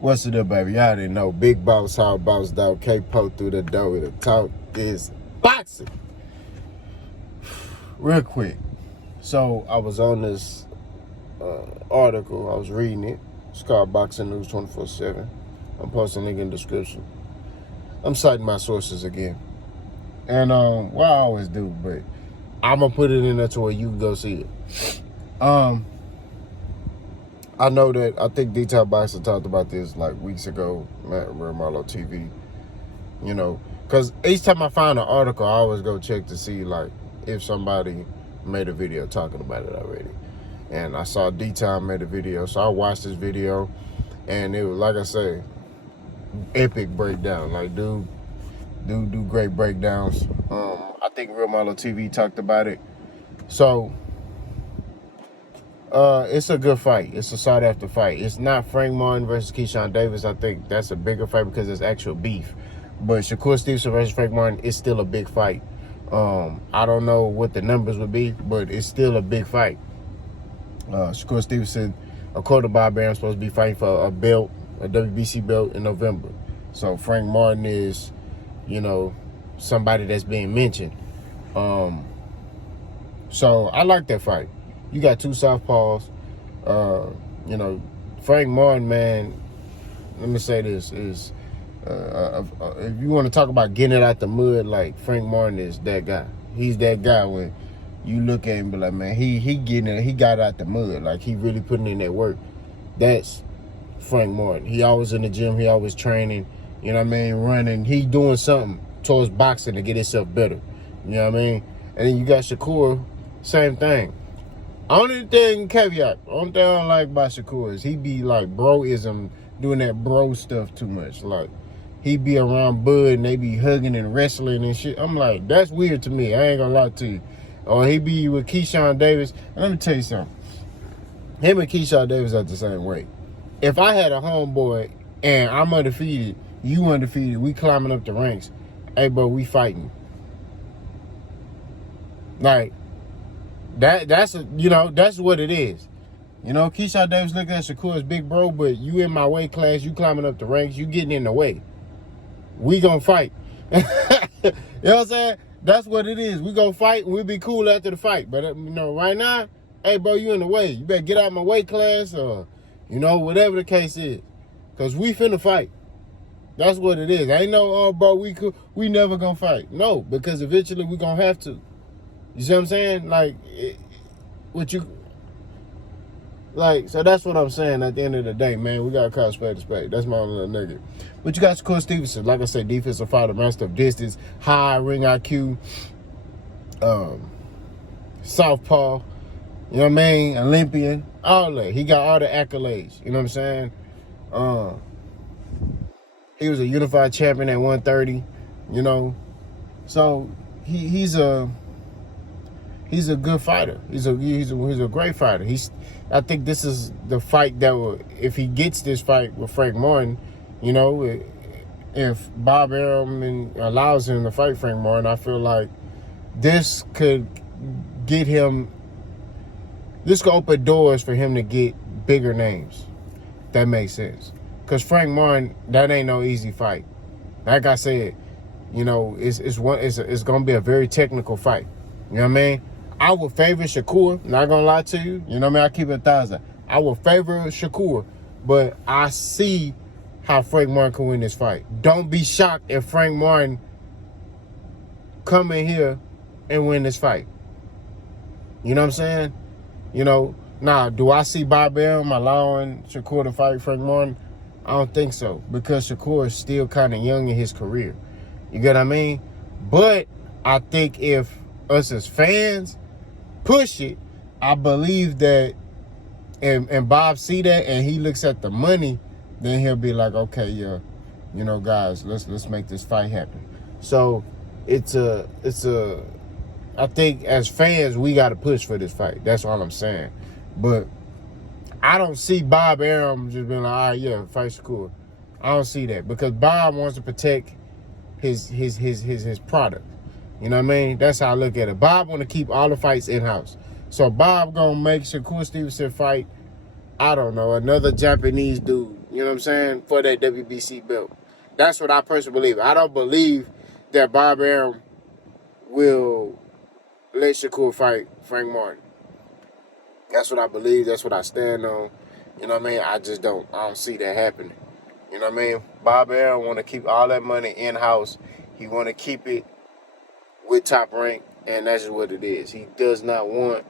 What's it up, baby? Y'all didn't know. Big Boss, how Boss Dog, K-Po through the door. The talk is boxing. Real quick. So, I was on this article. I was reading it. It's called Boxing News 24/7. I'm posting a link in the description. I'm citing my sources again. And, well, I always do, but I'm going to put it in there to where you can go see it. I know that, I think D-Top Boxer talked about this like weeks ago, Matt Marlowe TV, you know, because each time I find an article, I always go check to see like if somebody made a video talking about it already. And I saw D-Top made a video, so I watched this video, and it was, like I say, epic breakdown. Like, dude do great breakdowns. I think Real Marlowe TV talked about it. So, it's a good fight. It's a sought after fight. It's not Frank Martin versus Keyshawn Davis. I think that's a bigger fight because there's actual beef. But Shakur Stevenson versus Frank Martin is still a big fight. I don't know what the numbers would be, but it's still a big fight. Shakur Stevenson, according to Bob Arum, supposed to be fighting for a belt, a WBC belt in November. So Frank Martin is, you know, somebody that's being mentioned. So I like that fight. You got two southpaws. You know, Frank Martin, man, let me say this, is if you want to talk about getting it out the mud, like Frank Martin is that guy. He's that guy when you look at him and be like, man, he getting it, he got out the mud. Like, he really putting in that work. That's Frank Martin. He always in the gym, he always training, you know what I mean, running. He doing something towards boxing to get himself better. You know what I mean? And then you got Shakur, same thing. Only thing, caveat, only thing I don't like about Shakur is he be like broism, doing that bro stuff too much. Like, he be around Bud and they be hugging and wrestling and shit. I'm like, that's weird to me. I ain't gonna lie to you. Or he be with Keyshawn Davis. And let me tell you something. Him and Keyshawn Davis are the same weight. If I had a homeboy and I'm undefeated, you undefeated, we climbing up the ranks, hey, bro, we fighting. Like, that's you know, that's what it is. You know, Keyshawn Davis looking at Shakur as big bro, but you in my weight class, you climbing up the ranks, you getting in the way. We gonna fight. You know what I'm saying? That's what it is. We gonna fight and we'll be cool after the fight. But, you know, right now, hey, bro, you in the way. You better get out of my weight class or, you know, whatever the case is. Because we finna fight. That's what it is. Ain't no, oh, bro, we never gonna fight. No, because eventually we gonna have to. You see what I'm saying? Like, so that's what I'm saying at the end of the day, man. We got to call spade to spade. That's my only little nugget. But you got Shakur Stevenson, like I said, defensive fighter, master of distance, high ring IQ, southpaw, you know what I mean? Olympian, all that. He got all the accolades, you know what I'm saying? He was a unified champion at 130, you know? So, he's a good fighter. He's a great fighter. I think this is the fight that will, if he gets this fight with Frank Martin, you know, if Bob Arum allows him to fight Frank Martin, I feel like this could get him, this could open doors for him to get bigger names. That makes sense. Because Frank Martin, that ain't no easy fight. Like I said, you know, it's going to be a very technical fight. You know what I mean? I would favor Shakur. Not going to lie to you. You know what I mean? I keep it 1,000. I would favor Shakur. But I see how Frank Martin can win this fight. Don't be shocked if Frank Martin come in here and win this fight. You know what I'm saying? You know, now, do I see Bob Arum allowing Shakur to fight Frank Martin? I don't think so. Because Shakur is still kind of young in his career. You get what I mean? But I think if us as fans push it, I believe that, and Bob see that and he looks at the money, then he'll be like, okay, yeah, you know, guys, let's make this fight happen. So I think as fans, we got to push for this fight. That's all I'm saying. But I don't see Bob Arum just being like, all right, yeah, fight Shakur. I don't see that because Bob wants to protect his product. You know what I mean? That's how I look at it. Bob want to keep all the fights in-house. So Bob going to make Shakur Stevenson fight, I don't know, another Japanese dude. You you know what I'm saying, for that WBC belt. That's what I personally believe. I don't believe that Bob Arum will let Shakur fight Frank Martin. That's what I believe. That's what I stand on. You know what I mean? I don't see that happening. You know what I mean? Bob Arum want to keep all that money in-house. He want to keep it with Top Rank, and that's just what it is. He does not want,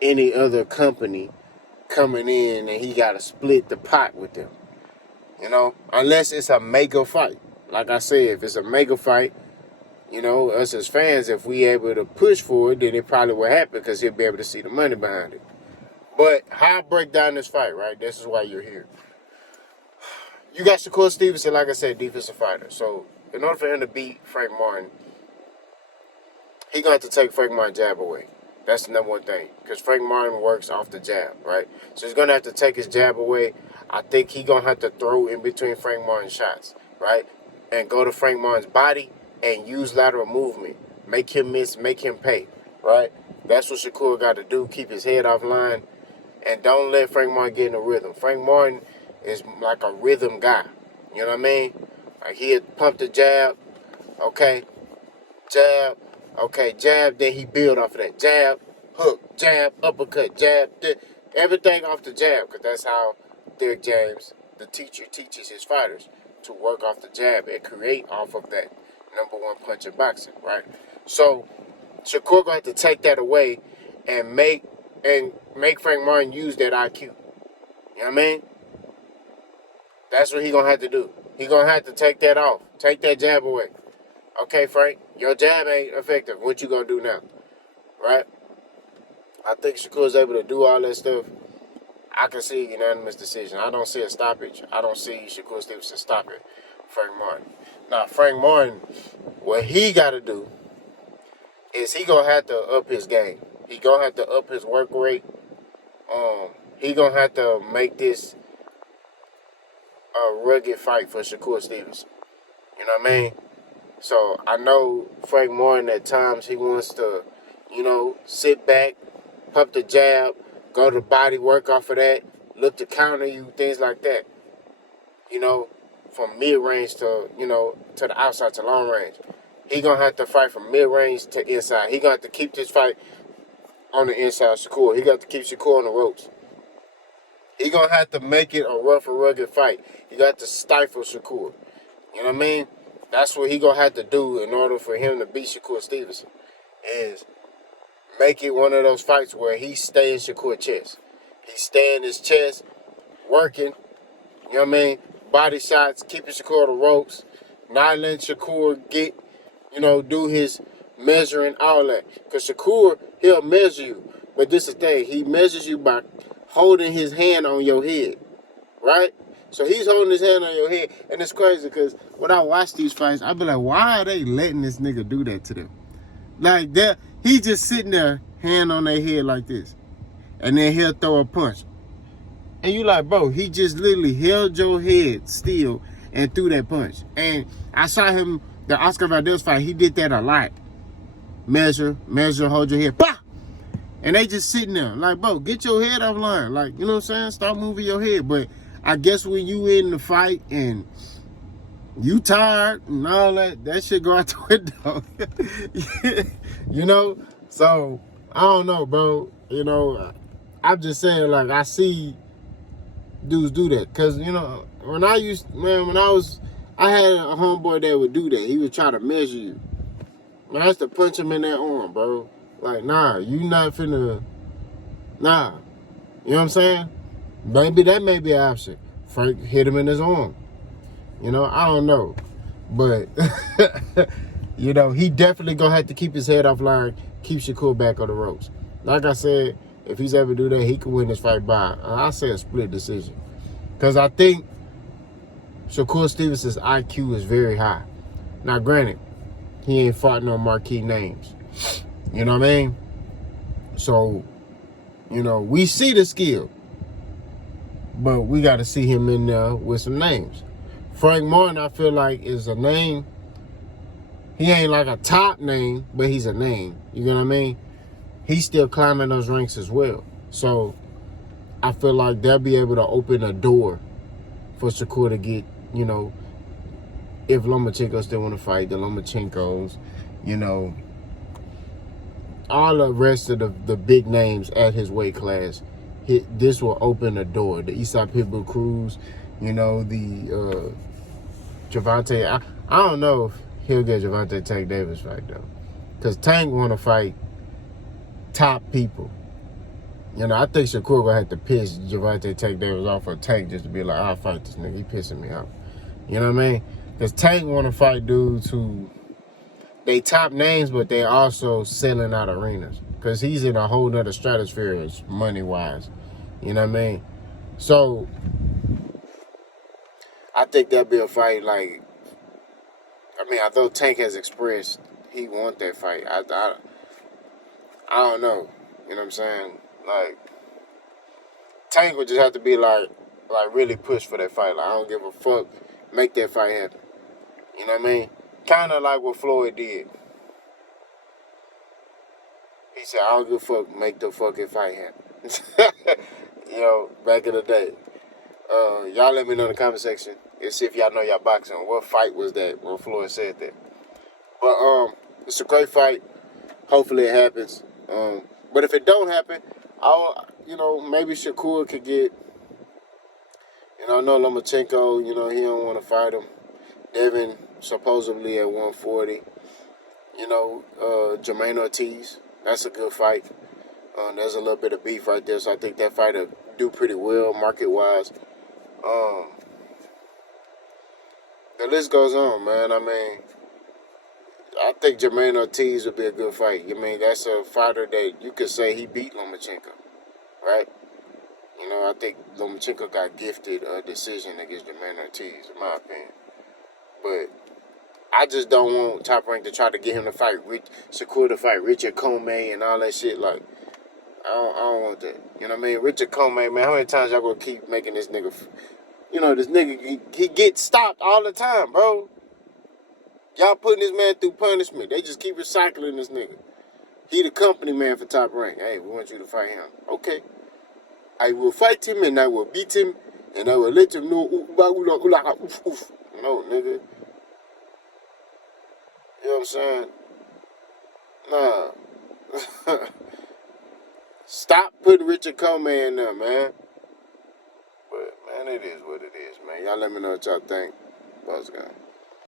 any other company coming in and he got to split the pot with them. Unless it's a mega fight. Like I said, if it's a mega fight, us as fans, if we able to push for it, then it probably will happen because he'll be able to see the money behind it. But how I break down this fight, right? This is why you're here. You got Shakur Stevenson, like I said, defensive fighter. So in order for him to beat Frank Martin, he going to have to take Frank Martin's jab away. That's the number one thing. Because Frank Martin works off the jab, right? So he's going to have to take his jab away. I think he's going to have to throw in between Frank Martin's shots, right? And go to Frank Martin's body and use lateral movement. Make him miss, make him pay, right? That's what Shakur got to do. Keep his head offline. And don't let Frank Martin get in a rhythm. Frank Martin is like a rhythm guy. You know what I mean? Like he'll pump the jab. Okay. Jab. Okay. Jab. Then he build off of that. Jab. Hook. Jab. Uppercut. Jab. Everything off the jab. Because that's how Derek James, the teacher, teaches his fighters to work off the jab and create off of that number one punch in boxing. Right? So Shakur going to have to take that away and make Frank Martin use that IQ. You know what I mean? That's what he going to have to do. He going to have to take that off. Take that jab away. Okay, Frank, your jab ain't effective. What you going to do now? Right? I think Shakur's able to do all that stuff. I can see a unanimous decision. I don't see a stoppage. I don't see Shakur Stevenson stopping Frank Martin. Now, Frank Martin, what he got to do is he going to have to up his game. He going to have to up his work rate. He going to have to make this a rugged fight for Shakur Stevenson. You know what I mean? So I know Frank Martin at times he wants to, sit back, pump the jab, go to the body, work off of that, look to counter you, things like that. From mid-range to, to the outside to long range. He going to have to fight from mid-range to inside. He going to have to keep this fight on the inside of Shakur. He got to keep Shakur on the ropes. He going to have to make it a rough and rugged fight. He got to stifle Shakur. You know what I mean? That's what he going to have to do in order for him to beat Shakur Stevenson. Is make it one of those fights where he stay in Shakur's chest. He stay in his chest, working. You know what I mean? Body shots, keeping Shakur on the ropes. Not letting Shakur get, do his measuring, all that. Because Shakur, he'll measure you. But this is the thing. He measures you by holding his hand on your head, right? So he's holding his hand on your head, and it's crazy because when I watch these fights, I be like, why are they letting this nigga do that to them? Like, he just sitting there, hand on their head like this, and then he'll throw a punch. And you like, bro, he just literally held your head still and threw that punch. And I saw him, the Oscar Valdez fight, he did that a lot. Measure, hold your head, bah! And they just sitting there, like, bro, get your head offline. Like, you know what I'm saying? Start moving your head. But I guess when you in the fight and you tired and all that shit go out the window. So, I don't know, bro. I'm just saying, like, I see dudes do that. Because, I had a homeboy that would do that. He would try to measure you. Man, I used to punch him in that arm, bro. Like, nah, you not finna, nah. You know what I'm saying? Maybe that may be an option. Frank hit him in his arm. I don't know. But, he definitely gonna have to keep his head offline, keep Shakur back on the ropes. Like I said, if he's able to do that, he can win this fight by, I say a split decision. Because I think Shakur Stevenson's IQ is very high. Now, granted, he ain't fought no marquee names. You know what I mean? So, we see the skill. But we got to see him in there with some names. Frank Martin, I feel like, is a name. He ain't like a top name, but he's a name. You know what I mean? He's still climbing those ranks as well. So, I feel like they'll be able to open a door for Shakur to get, if Lomachenko still want to fight, the Lomachenkos, you know, all the rest of the big names at his weight class. This will open a door. The Eastside Pitbull Cruz, the Javante. I don't know if he'll get Javante Tank Davis fight, though. Because Tank want to fight top people. I think Shakur gonna have to piss Javante Tank Davis off for Tank just to be like, I'll fight this nigga. He pissing me off. You know what I mean? Because Tank want to fight dudes who, they top names, but they also selling out arenas. Because he's in a whole nother stratosphere money-wise. You know what I mean? So, I think that'll be a fight like, although Tank has expressed he want that fight, I don't know. You know what I'm saying? Like, Tank would just have to be like really push for that fight. Like, I don't give a fuck. Make that fight happen. You know what I mean? Kind of like what Floyd did. He said, I don't give a fuck. Make the fucking fight happen. Back in the day. Y'all let me know in the comment section. And see if y'all know y'all boxing. What fight was that when Floyd said that? But it's a great fight. Hopefully it happens. But if it don't happen, maybe Shakur could get, I know Lomachenko, he don't want to fight him. Devin supposedly at 140. Jermaine Ortiz, that's a good fight. There's a little bit of beef right there, so I think that fight will do pretty well market-wise. The list goes on, man. I think Jermaine Ortiz would be a good fight. That's a fighter that you could say he beat Lomachenko, right? I think Lomachenko got gifted a decision against Jermaine Ortiz, in my opinion. But I just don't want Top Rank to try to get him to fight Shakur to fight Richard Comey and all that shit. Like, I don't want that. You know what I mean? Richard Comey, man, how many times y'all gonna keep making this nigga? This nigga, he gets stopped all the time, bro. Y'all putting this man through punishment. They just keep recycling this nigga. He the company man for Top Rank. Hey, we want you to fight him. Okay. I will fight him and I will beat him and I will let him know. No, nigga. You know what I'm saying? Nah. Stop putting Richard Comey in there, man. But, man, it is what it is, man. Y'all let me know what y'all think. Buzz gun.